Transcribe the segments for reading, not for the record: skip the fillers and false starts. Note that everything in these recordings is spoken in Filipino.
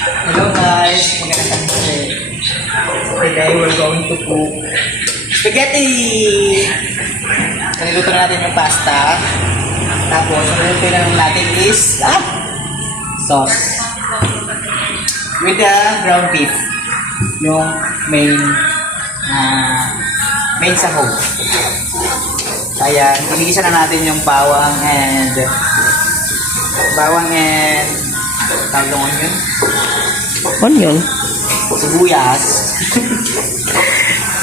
Hello guys, magandang tanghali. Today we're going to cook spaghetti! Niluto na natin yung pasta. Tapos, ang niluto na natin is sauce. With the ground beef. Yung main sahog. Ayan, pinigisa na natin yung bawang and tawag onion. Onion? Sibuyas.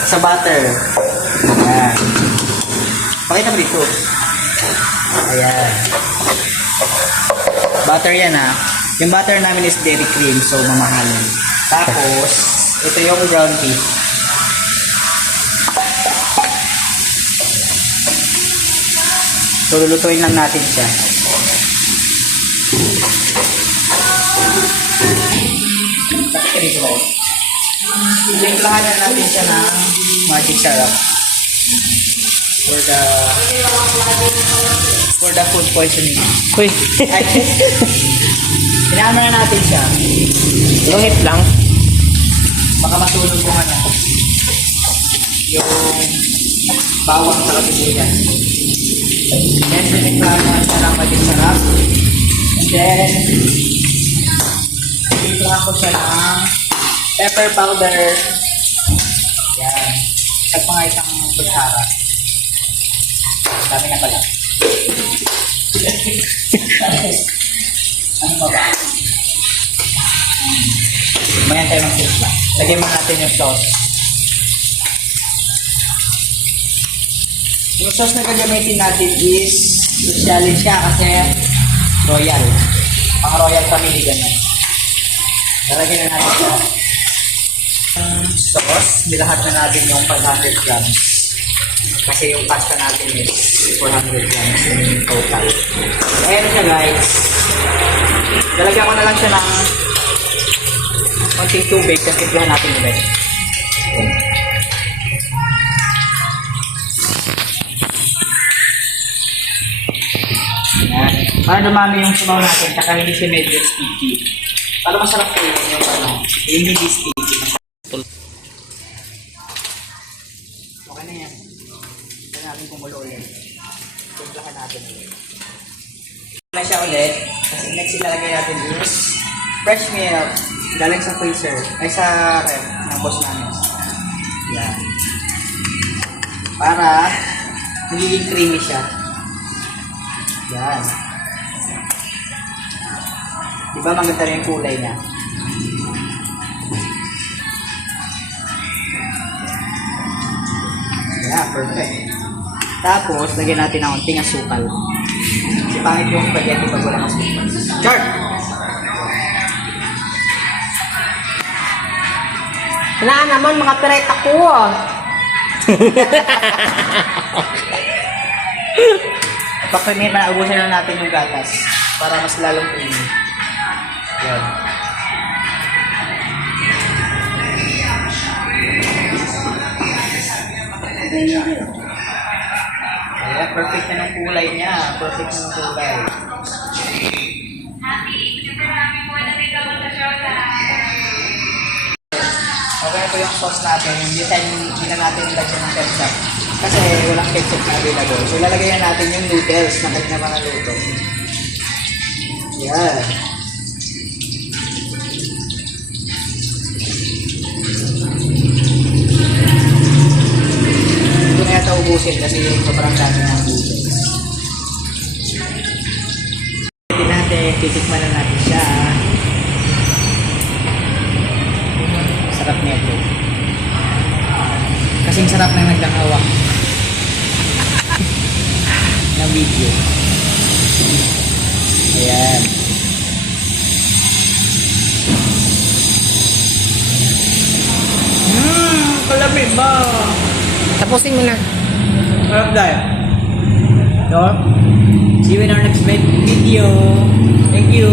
Sa butter. Ayan. Pakita mo dito. Ayan. Butter yan ha. Yung butter namin is dairy cream, so mamahalin. Tapos, ito yung ground beef. So, lulutuin lang natin siya. Timplahan na natin siya ng magic syrup for the food poisoning. Uy. Pinama na natin siya. Luhit lang. Baka masunog yung bawang sa sibuyas. Then, timplahan na siya ng magic syrup. And then, timplahan ko siya ng pepper powder. Yan. At mga isang kutsara. Dami na pala. Ano ba ba? Mayan tayo ng sisla. Lagyan mo natin yung sauce. Yung sauce na gagamitin natin is social siya kasi royal. Pang royal family ganyan. Lalagyan na natin siya. Sauce, nilahat na natin yung 500 grams. Kasi yung pasta natin is 400 grams in total. Ayan siya guys. Lalagyan ko na lang siya ng konting tubig kasi timplahan natin ulit. Ayan. Para dumami yung sumaw natin, saka hindi siya medyo sticky. Para masarap kayo yung hindi sticky. Okay na yan. Ito natin kumulo ulit. Timplahan natin ulit. Na siya ulit. Kasi next ilalagay natin is fresh milk. Galing sa freezer. Ay sa ref ng boss namin. Yan. Para magiging creamy siya. Yan. Diba maganda rin yung kulay niya? Yeah, perfect. Tapos, lagyan natin ng unting asukal. Kasi pangit yung spaghetti pag walang asukal. Chart! Wala naman, makapiret ako. Pag-creamy na, ubusin na natin yung gatas para mas lalong creamy. Yan. Ayan, perfect na ng kulay niya. Perfect na ng kulay. Okay, ito yung sauce natin. Hindi na natin ilagyan ng ketchup. Kasi walang ketchup na available. So, lalagay na natin yung noodles na kanya mga luto. Yan. Ito na yata ubusin kasi sobrang dami ng noodles. Pwede natin, titikman na natin siya. Sarap nito. Kasing sarap na nagkakawak ng video. Ayan. Kalapit ba? Tapusin mo na. Sarap dahil. So, see you in our next video. Thank you.